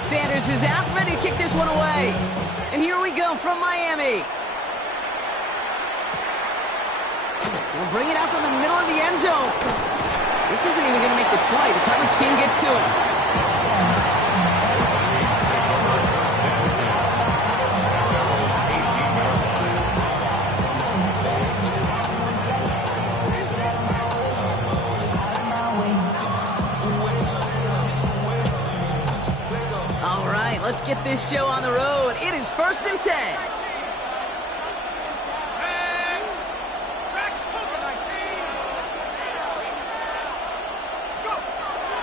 Sanders is out, ready to kick this one away. And here we go from Miami. We'll bring it out from the middle of the end zone. This isn't even going to make the 20. The coverage team gets to it. All right, let's get this show on the road. It is 1st and 10.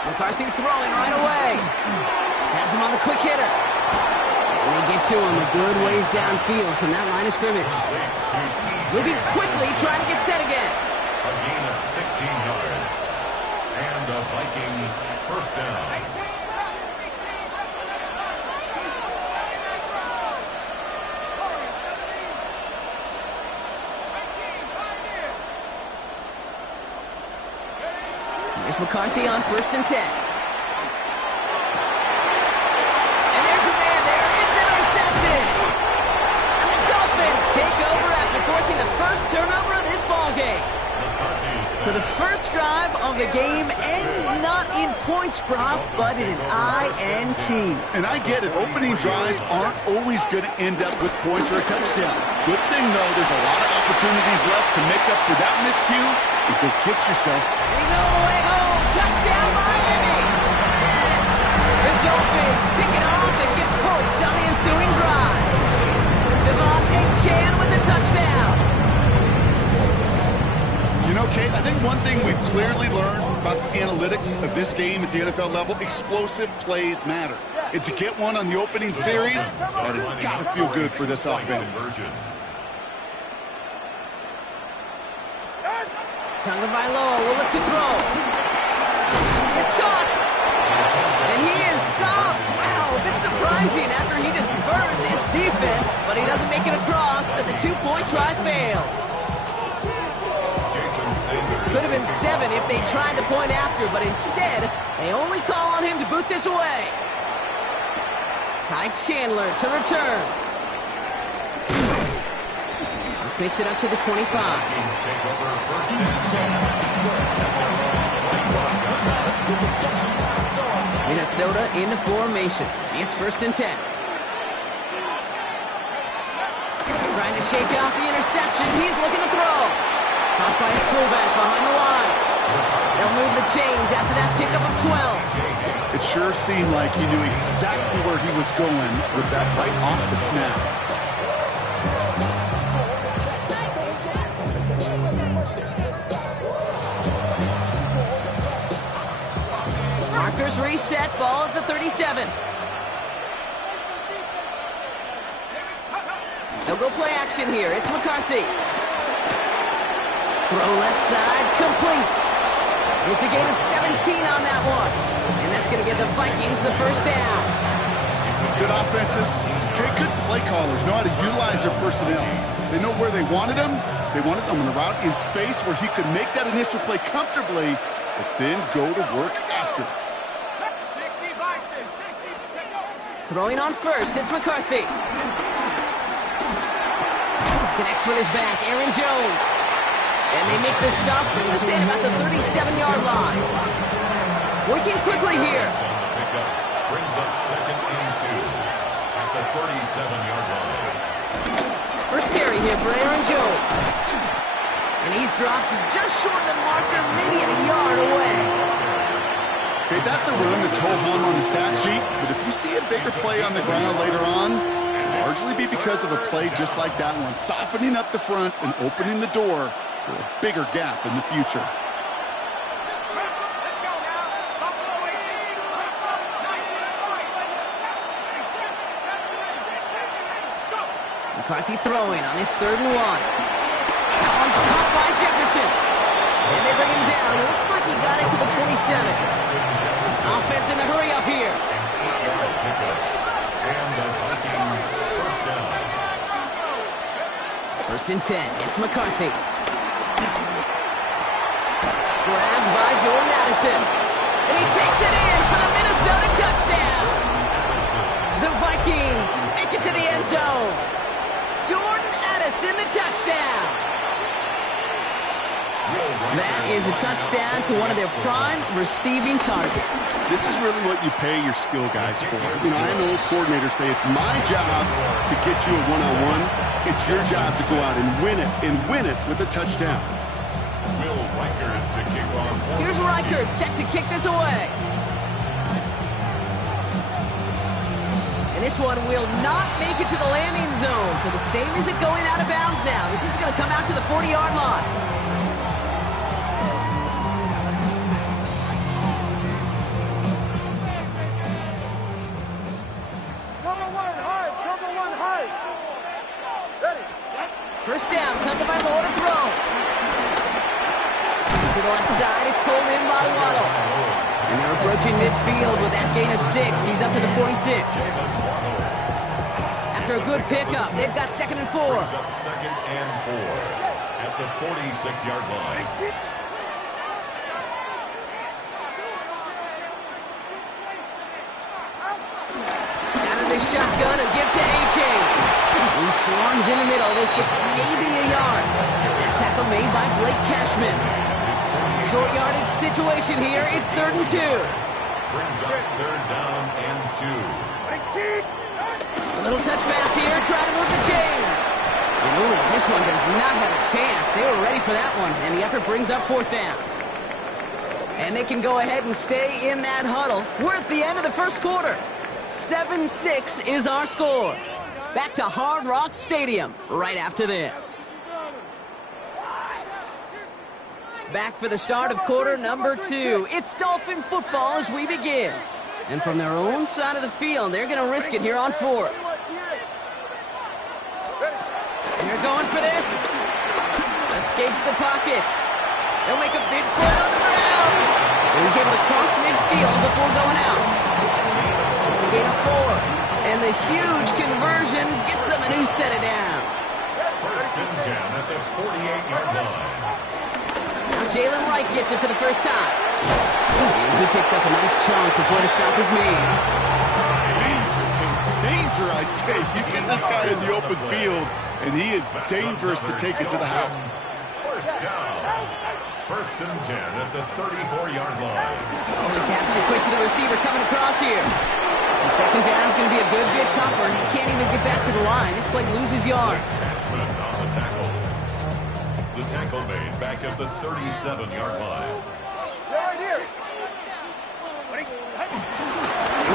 McCarthy throwing right away. Has him on the quick hitter. And they get to him a good ways downfield from that line of scrimmage. Moving quickly, trying to get set again. A gain of 16 yards. And the Vikings first down. Here's McCarthy on 1st and 10. And there's a man there. It's intercepted. And the Dolphins take over after forcing the first turnover of this ballgame. So the first drive of the game ends not in points, Brock, but in an INT. And I get it. Opening drives aren't always going to end up with points or a touchdown. Good thing, though, there's a lot of opportunities left to make up for that miscue and go get yourself. He's all the way home. Touchdown, Miami. The Dolphins pick it off and get points on the ensuing drive. Devon Achane with the touchdown. You know, Kate, I think one thing we've clearly learned about the analytics of this game at the NFL level, explosive plays matter. And to get one on the opening series, that has got to feel good for this offense. Tagovailoa will look to throw. It's caught. And he is stopped. Wow, a bit surprising after he just burned this defense. But he doesn't make it across, and the 2-point try fails. Could have been 7 if they tried the point after, but instead, they only call on him to boot this away. Ty Chandler to return. This makes it up to the 25. Minnesota in the formation. It's 1st and 10. Trying to shake off the interception. He's looking to throw. Caught by his fullback behind the line. They'll move the chains after that pickup of 12. It sure seemed like he knew exactly where he was going with that right off the snap. Markers reset, ball at the 37. They'll go play action here. It's McCarthy. Throw left side, complete. It's a gain of 17 on that one. And that's going to give the Vikings the first down. Good offenses. Okay, good play callers know how to utilize their personnel. They know where they wanted them. They wanted them on the route in space where he could make that initial play comfortably, but then go to work after. Throwing on 1st, it's McCarthy. Connects with his back, Aaron Jones. And they make the stop, bring us in about the 37-yard line. Working quickly here. Brings up 2nd and 2 at the 37-yard line. First carry here for Aaron Jones. And he's dropped just short of the marker, maybe a yard away. Okay, that's a run that's ho-hum on the stat sheet, but if you see a bigger play on the ground later on, it'll largely be because of a play just like that one, softening up the front and opening the door for a bigger gap in the future. McCarthy throwing on his 3rd and 1. That one's caught by Jefferson. And they bring him down. It looks like he got it to the 27. Offense in the hurry up here. And the Vikings first down. 1st and 10. It's McCarthy. Grabbed by Jordan Addison. And he takes it in for the Minnesota touchdown. The Vikings make it to the end zone. Jordan Addison, the touchdown. That is a touchdown to one of their prime receiving targets. This is really what you pay your skill guys for. You know, I had an old coordinator say it's my job to get you a one-on-one. It's your job to go out and win it with a touchdown. Here's Reichert set to kick this away. And this one will not make it to the landing zone. So the same as it going out of bounds now. This is going to come out to the 40-yard line. First down, Tunga by Moore to throw. To the left side, it's pulled in by Waddle. And they're approaching midfield with that gain of 6. He's up to the 46. After a good pickup, they've got 2nd and 4. Second and 4 at the 46-yard line. Out of the shotgun, a give to A-Chain. He swarms in the middle. This gets maybe a yard. That tackle made by Blake Cashman. Short yardage situation here. It's 3rd and 2. Brings up 3rd down and 2. A little touch pass here. Try to move the chains. And ooh, this one does not have a chance. They were ready for that one. And the effort brings up 4th down. And they can go ahead and stay in that huddle. We're at the end of the first quarter. 7-6 is our score. Back to Hard Rock Stadium right after this. Back for the start of quarter number 2. It's Dolphin football as we begin. And from their own side of the field, they're going to risk it here on 4th. They're going for this. Escapes the pocket. They'll make a big play on the ground. And he's able to cross midfield before going out. It's a gain of 4. And the huge conversion gets them a new set of downs. First and 10 at the 48-yard line. Now Jalen Wright gets it for the first time. And he picks up a nice chunk before the stop is made. Danger, I say. You get this guy in the open field, and he is dangerous to take it to the house. First down. First and 10 at the 34-yard line. Oh, he taps it quick to the receiver coming across here. And 2nd down is going to be a good bit tougher. He can't even get back to the line. This play loses yards. Cashman on the tackle. The tackle made back at the 37-yard line. Right here.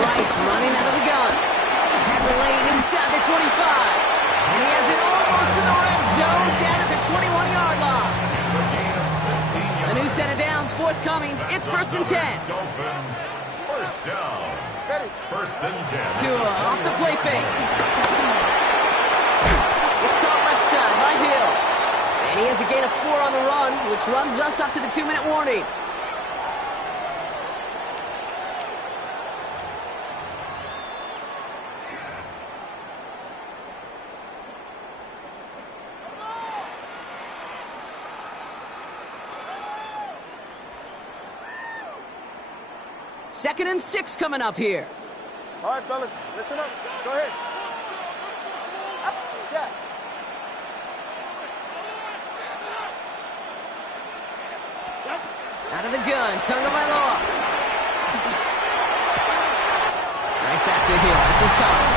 Wright running out of the gun. Has a lane inside the 25. And he has it almost to the red zone down at the 21-yard line. It's a gain of 16 yards. A new set of downs forthcoming. It's 1st and 10. Dolphins. First down. First and 10. Tua off the play fake. It's caught left side by Hill. And he has a gain of 4 on the run, which runs us up to the 2-minute warning. Second and 6 coming up here. All right, fellas, listen up. Go ahead. Up, yeah. Out of the gun, Tunga by Law. Right back to Hill. This is caught.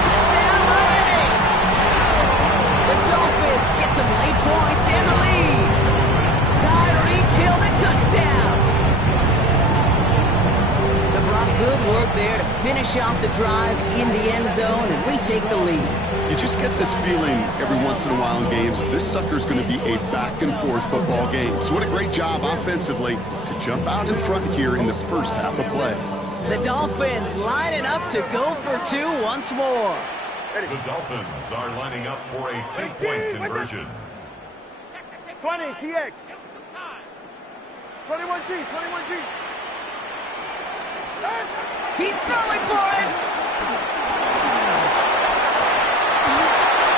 Touchdown Miami! The Dolphins get some late points and the lead. Tyreek Hill, the touchdown. So Brock, good work there to finish off the drive in the end zone and retake the lead. You just get this feeling every once in a while in games, this sucker's going to be a back-and-forth football game. So what a great job offensively to jump out in front here in the first half of play. The Dolphins lining up to go for 2 once more. The Dolphins are lining up for a 10-point conversion. 20, TX. 21G, 21G. He's throwing for it!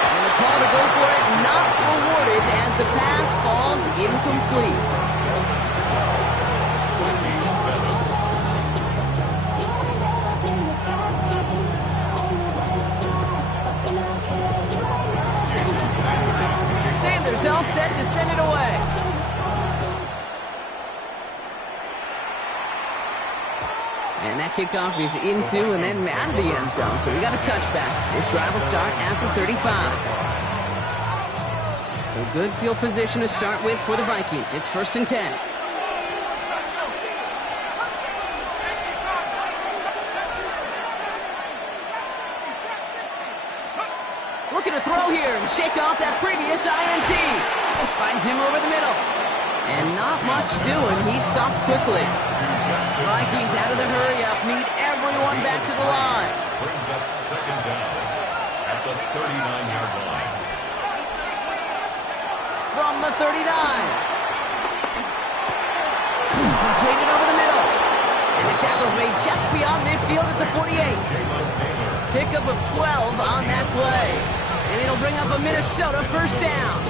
And the call to go for it not rewarded as the pass falls incomplete. And that kickoff is into and then out of the end zone. So we got a touchback. This drive will start at the 35. So good field position to start with for the Vikings. It's 1st and 10. Looking to throw here and shake off that previous INT. Finds him over the middle. And not much doing. He stopped quickly. Vikings out of the hurry-up. Need everyone back to the line. Brings up 2nd down at the 39-yard line. From the 39. Completed over the middle. And the tackle's made just beyond midfield at the 48. Pickup of 12 on that play. And it'll bring up a Minnesota 1st down.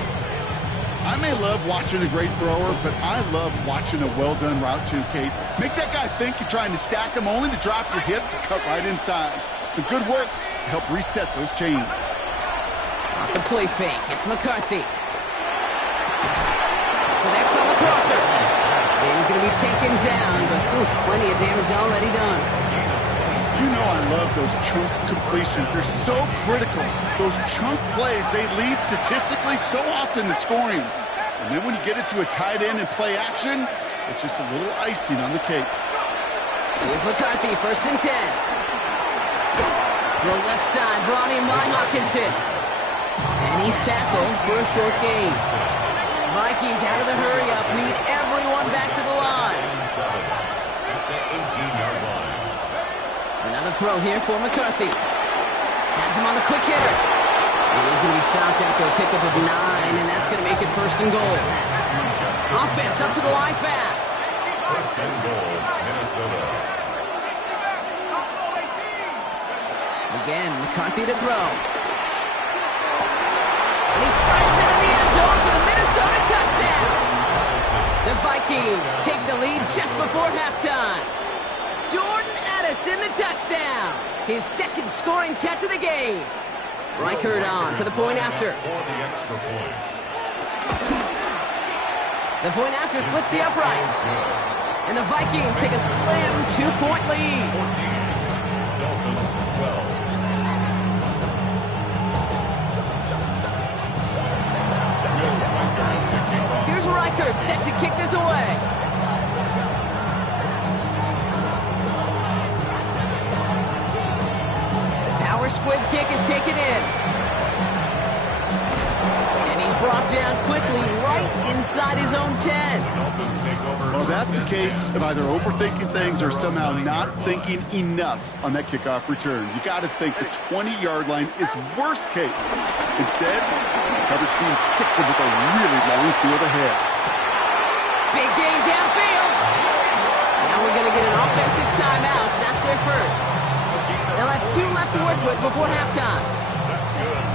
I may love watching a great thrower, but I love watching a well-done route too, Kate. Make that guy think you're trying to stack him only to drop your hips and cut right inside. Some good work to help reset those chains. Off the play fake, it's McCarthy. Connects on the crosser. And he's going to be taken down, but plenty of damage already done. You know I love those chunk completions. They're so critical. Those chunk plays, they lead statistically so often to scoring. And then when you get it to a tight end and play action, it's just a little icing on the cake. Here's McCarthy, 1st and 10. Throw left side, brought in by Hawkinson. And he's tackled for a short gain. Vikings out of the hurry-up, need everyone back to the line. At the 18-yard line. Another throw here for McCarthy. Has him on the quick hitter. And he's going to be stopped after a pickup of 9, and that's going to make it 1st and goal. Offense up to the line fast. 1st and goal, Minnesota. Again, McCarthy to throw. And he fires it in the end zone for the Minnesota touchdown. The Vikings take the lead just before halftime. Jordan Addison, the touchdown. His 2nd scoring catch of the game. Reichert on for the point after. For the extra point. The point after splits the uprights. And the Vikings take a slim 2-point lead. 14. Dolphins 12. Here's Reichert set to kick this away. Power squib kick is taken in. And he's brought down quickly right inside his own 10. Dolphins take over. Well, that's a case of either overthinking things or somehow not thinking enough on that kickoff return. You got to think the 20-yard line is worst case. Instead, the coverage team sticks it with a really long field ahead. Big gain downfield. Now we're going to get an offensive timeout. That's their first. They'll have 2 left to work with before halftime.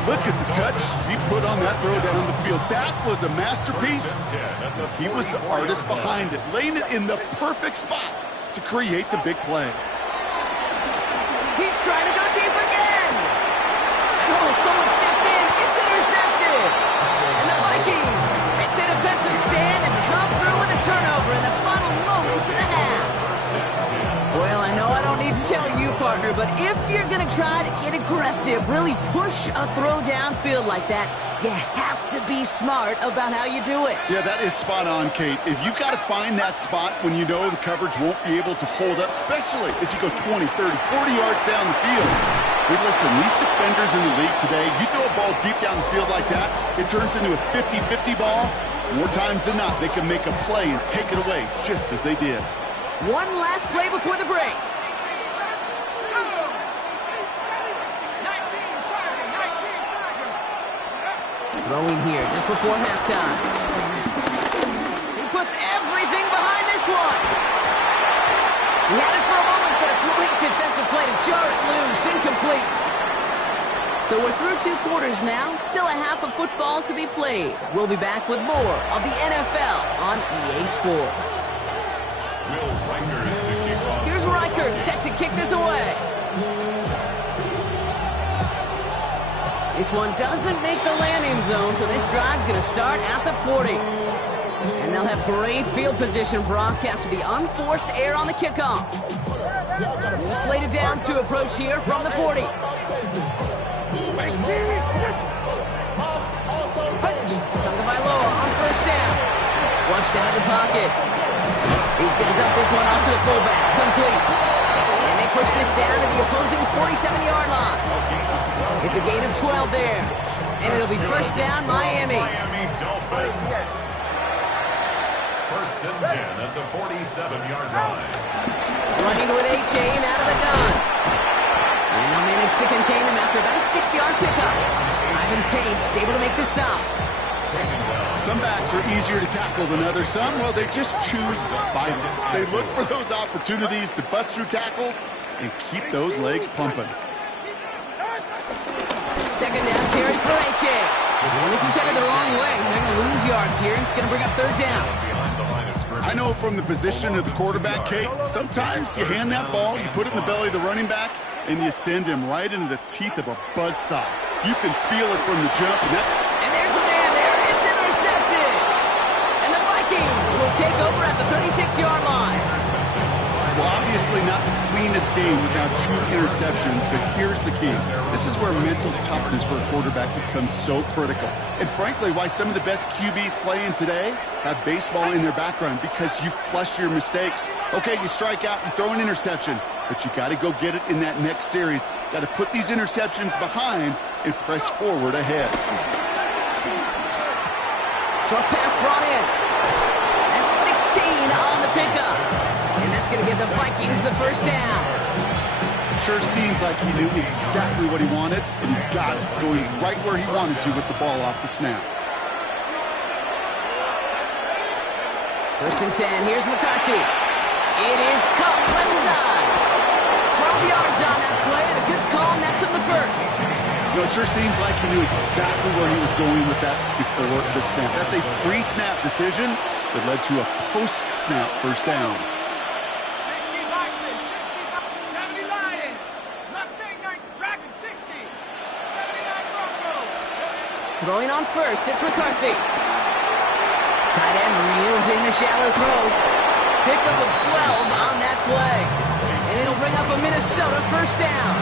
Look at the touch he put on that throw down the field. That was a masterpiece. He was the artist behind it, laying it in the perfect spot to create the big play. He's trying to go deep again. And someone stepped in. It's intercepted. And the Vikings make the defensive stand and come through with a turnover in the final moments of the half. Well, I know I don't need to tell you, partner, but if you're going to try to get aggressive, really push a throw downfield like that, you have to be smart about how you do it. Yeah, that is spot on, Kate. If you've got to find that spot when you know the coverage won't be able to hold up, especially as you go 20, 30, 40 yards down the field. Hey, listen, these defenders in the league today, you throw a ball deep down the field like that, it turns into a 50-50 ball. More times than not, they can make a play and take it away, just as they did. One last play before the break. Throwing here just before halftime. He puts everything behind this one. He had it for a moment, but a great defensive play to jar it loose. Incomplete. So we're through 2 quarters now. Still a half of football to be played. We'll be back with more of the NFL on EA Sports. Here's Reichert set to kick this away. This one doesn't make the landing zone, so this drive's going to start at the 40. And they'll have great field position, Brock, after the unforced error on the kickoff. Slated downs to approach here from the 40. Tonga Bailoa on first down. Flushed out of the pocket. He's going to dump this one off to the fullback. Complete. And they push this down to the opposing 47-yard line. It's a gain of 12 there. And it'll be first down, Miami. First and 10 at the 47-yard line. Running with A.J. and out of the gun. And they'll manage to contain him after about a 6-yard pickup. Ivan Pace able to make the stop. Some backs are easier to tackle than others. Some, well, they just choose violence. They look for those opportunities to bust through tackles and keep those legs pumping. Second down carry for A.J. And this is headed the wrong way. They're going to lose yards here, and it's going to bring up third down. I know from the position of the quarterback, Kate, sometimes you hand that ball, you put it in the belly of the running back, and you send him right into the teeth of a buzzsaw. You can feel it from the jump. And there's a man there. It's intercepted. And the Vikings will take over at the 36-yard line. Well, obviously not the cleanest game without 2 interceptions, but here's the key. This is where mental toughness for a quarterback becomes so critical. And frankly, why some of the best QBs playing today have baseball in their background, because you flush your mistakes. Okay, you strike out, you throw an interception, but you got to go get it in that next series. Got to put these interceptions behind and press forward ahead. Short pass brought in. That's 16 on the pickup. And that's going to give the Vikings the first down. Sure seems like he knew exactly what he wanted, and he got it going right where he wanted to with the ball off the snap. First and 10. Here's McCarthy. It is caught left side. 12 yards on that play. A good call, and that's on the first. You know, it sure seems like he knew exactly where he was going with that before the snap. That's a pre-snap decision that led to a post-snap first down. Throwing on first, it's McCarthy. Tight end reels in the shallow throw. Pickup of 12 on that play. And it'll bring up a Minnesota first down.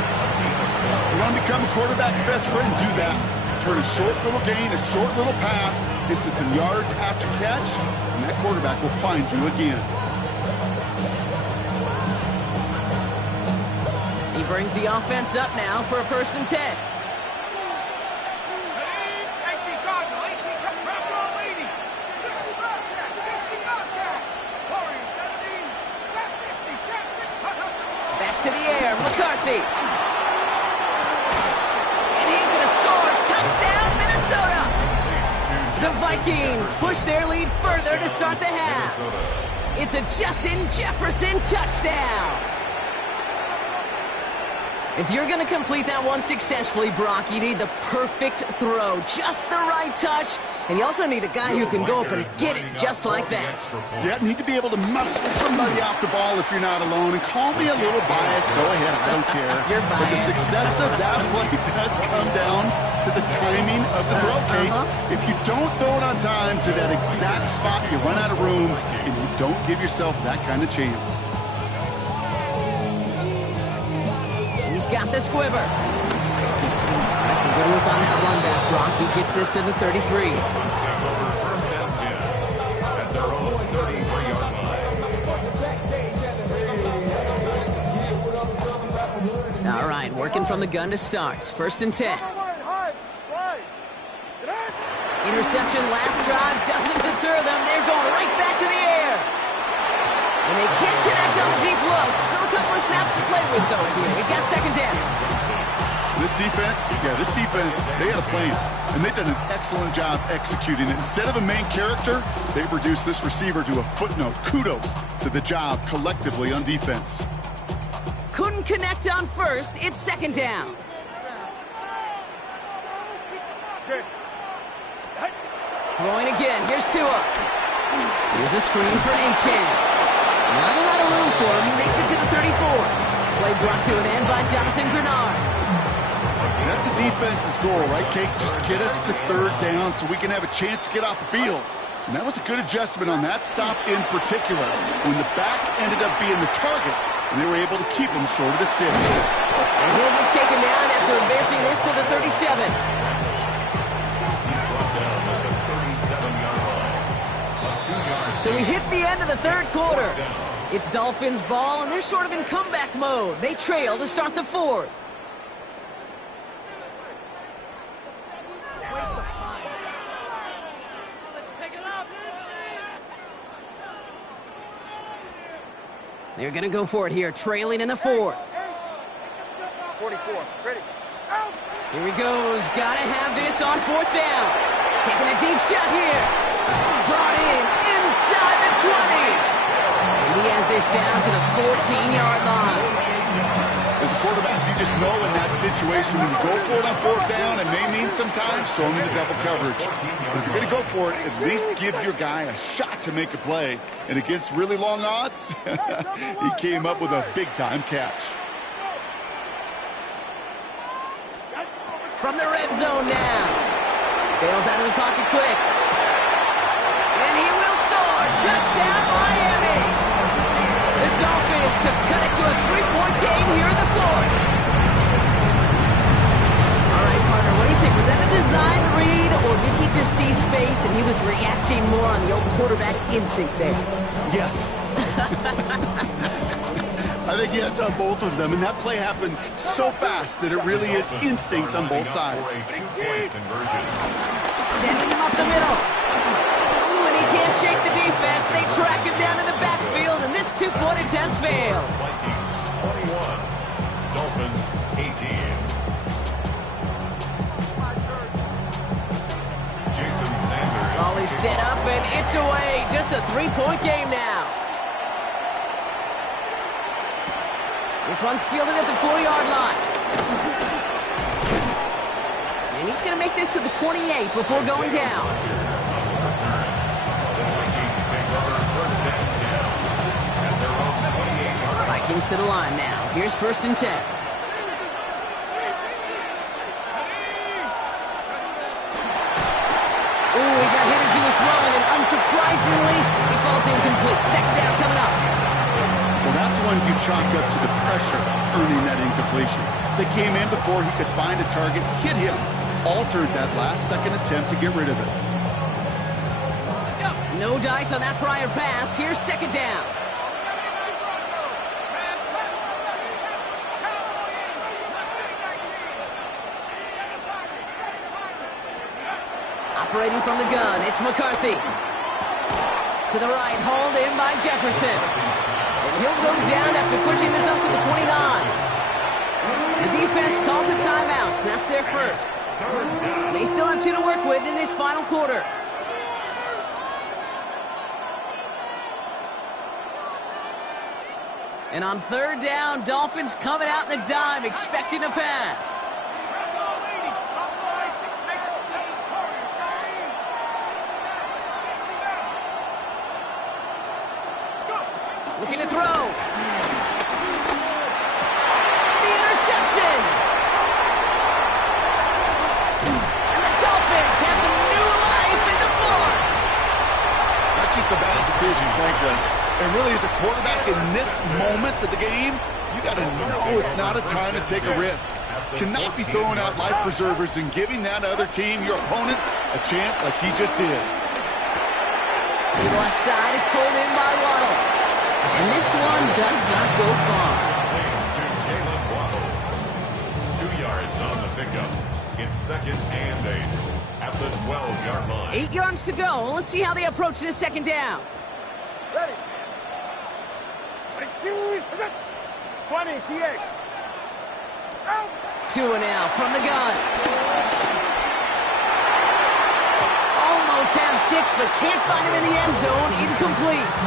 You want to become a quarterback's best friend? Do that. Turn a short little gain, a short little pass into some yards after catch, and that quarterback will find you again. He brings the offense up now for a first and 10. To the air, McCarthy. And he's going to score. Touchdown, Minnesota. The Vikings push their lead further to start the half. It's a Justin Jefferson touchdown. If you're going to complete that one successfully, Brock, you need the perfect throw, just the right touch, and you also need a guy who can go up and get it just like that. Yeah, need to be able to muscle somebody out the ball if you're not alone. And call me a little biased. Go ahead, I don't care. You're biased. But the success of that play does come down to the timing of the throw, Kate. If you don't throw it on time to that exact spot, you run out of room, and you don't give yourself that kind of chance. He's got the squiver. That's a good look on that run back, Brock. He gets this to the 33. First and 10 at their own 33-yard line. All right, working from the gun to start. First and 10. Interception last drive doesn't deter them. They're going right back to the air. And they can't connect on the deep look. Still a couple of snaps to play with, though, here. We've got second down. This defense, they had a plan. And they've done an excellent job executing it. Instead of a main character, they've reduced this receiver to a footnote. Kudos to the job collectively on defense. Couldn't connect on first. It's second down. Throwing again. Here's Tua. Here's a screen for Achane. Not a lot of room for him. He makes it to the 34. Play brought to an end by Jonathan Grenard. That's a defense's goal, right, Kate? Just get us to third down so we can have a chance to get off the field. And that was a good adjustment on that stop in particular. When the back ended up being the target, and they were able to keep him short of the sticks. And he'll be taken down after advancing this to the 37. He's brought down at the 37-yard line. A 2-yard So we gain. hit the end of the third quarter. It's Dolphins ball, and they're sort of in comeback mode. They trail to start the fourth. They're going to go for it here, trailing in the fourth. 44. Ready. Out. Here he goes. Got to have this on fourth down. Taking a deep shot here. Brought in inside the 20. And he has this down to the 14-yard line. As a quarterback, you just know in that situation when you go for it on fourth down, it may mean sometimes throwing into double coverage. But if you're going to go for it, at least give your guy a shot to make a play. And against really long odds, he came up with a big-time catch. From the red zone now. Bails out of the pocket quick. And he will score. Touchdown, Miami. The Dolphins have cut it to a 3-point game here in the fourth. All right, partner, what do you think? Was that a design read, or did he just see space and he was reacting more on the old quarterback instinct there? Yes. I think yes on both of them, and that play happens so fast that it really is instincts on both sides. 2-point conversion. Sending him up the middle. Ooh, and he can't shake the defense. They track him down in the backfield, and this 2-point attempt fails. Vikings 21, Dolphins 18. Jason Sanders. Ball is set up, and it's away. Just a 3-point game now. This one's fielded at the 4-yard line. And he's going to make this to the 28 before going down. The Vikings take over first and 10 at their own 28-yard line. Vikings to the line now. Here's first and 10. Ooh, he got hit as he was throwing, and unsurprisingly, he falls incomplete. Second down coming up. Well, that's one you chalk up to the pressure earning that incompletion. They came in before he could find a target, hit him, altered that last-second attempt to get rid of it. No dice on that prior pass. Here's second down. Operating from the gun, it's McCarthy. To the right, hauled in by Jefferson. And he'll go down after pushing this up to the 29. The defense calls a timeout, so that's their first. They still have 2 to work with in this final quarter. And on third down, Dolphins coming out in the dime, expecting a pass. Looking to throw. The interception. And the Dolphins have some new life in the fourth. That's just a bad decision, frankly. And really, as a quarterback in this moment of the game, you got to know it's not a time to take a risk. Cannot be throwing out life preservers and giving that other team, your opponent, a chance like he just did. To the left side, it's pulled in by Waddle. And this one does not go far. To Jalen Waddle. 2 yards on the pickup. It's second and 8 at the 12-yard line. 8 yards to go. Let's see how they approach this second down. Ready. 20 TX. Out. Tua now from the gun. Almost had 6, but can't find him in the end zone. Incomplete.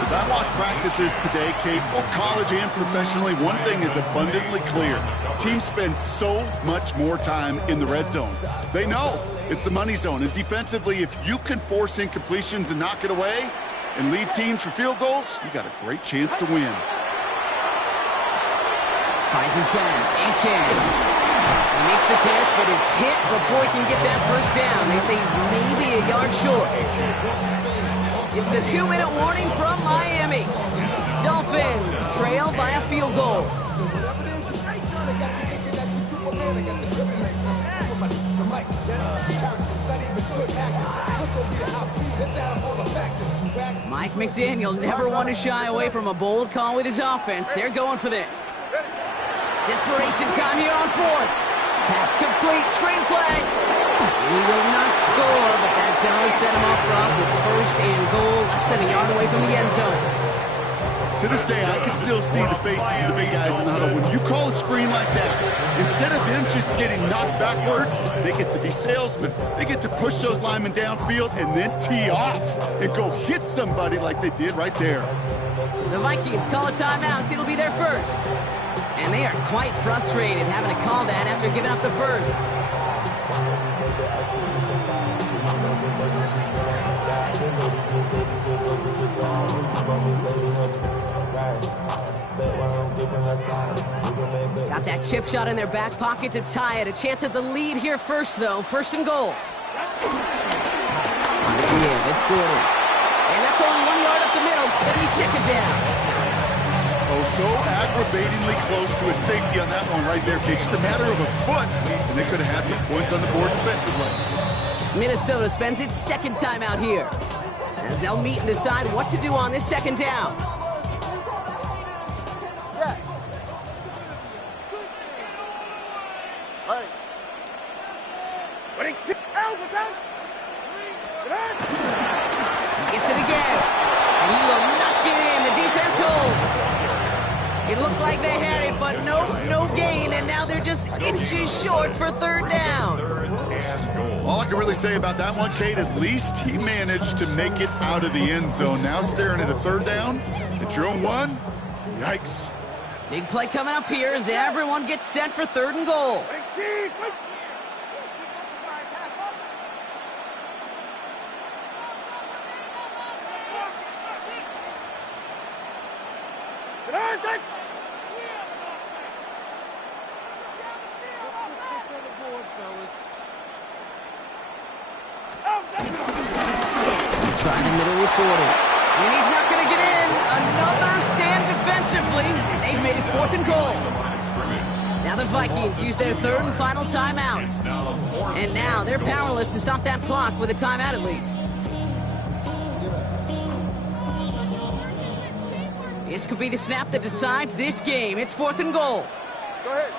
As I watch practices today, Kate, both college and professionally, one thing is abundantly clear. Teams spend so much more time in the red zone. They know it's the money zone. And defensively, if you can force incompletions and knock it away and leave teams for field goals, you got a great chance to win. Finds his back. Achane. He makes the catch, but is hit before he can get that first down. They say he's maybe a yard short. It's the 2-minute warning from Miami. Dolphins trail by a field goal. Mike McDaniel never want to shy away from a bold call with his offense. They're going for this. Desperation time here on fourth. Pass complete, screen play. We will not score, but that does set him off front with first and goal, less than a yard away from the end zone. To this day, I can still see the faces of the big guys in the huddle. When you call a screen like that, instead of them just getting knocked backwards, they get to be salesmen. They get to push those linemen downfield and then tee off and go hit somebody like they did right there. The Vikings call a timeout. It'll be their first. And they are quite frustrated having to call that after giving up the first. Got that chip shot in their back pocket to tie it. A chance at the lead here first, though. First and goal. Yeah, it's Gordon. And that's only 1 yard up the middle. Gonna be second down. Oh, so aggravatingly close to a safety on that one right there, Kate. Just a matter of a foot, and they could have had some points on the board defensively. Minnesota spends its second time out here, as they'll meet and decide what to do on this second down. He gets it again, and he will knock it in. The defense holds. It looked like they had it, but nope, no gain, and now they're just inches short for third down. All I can really say about that one, Kate, at least he managed to make it out of the end zone. Now staring at a third down at your own one. Yikes. Big play coming up here as everyone gets set for third and goal. Try the middle with Gordon. And he's not going to get in. Another stand defensively. And they've made it fourth and goal. Now the Vikings use their third and final timeout. And now they're powerless to stop that clock with a timeout at least. This could be the snap that decides this game. It's fourth and goal. Go ahead.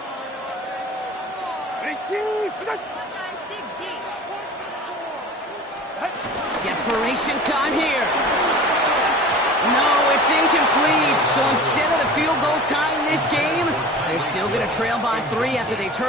Desperation time here. No, it's incomplete. So instead of the field goal tying this game, they're still going to trail by 3 after they turn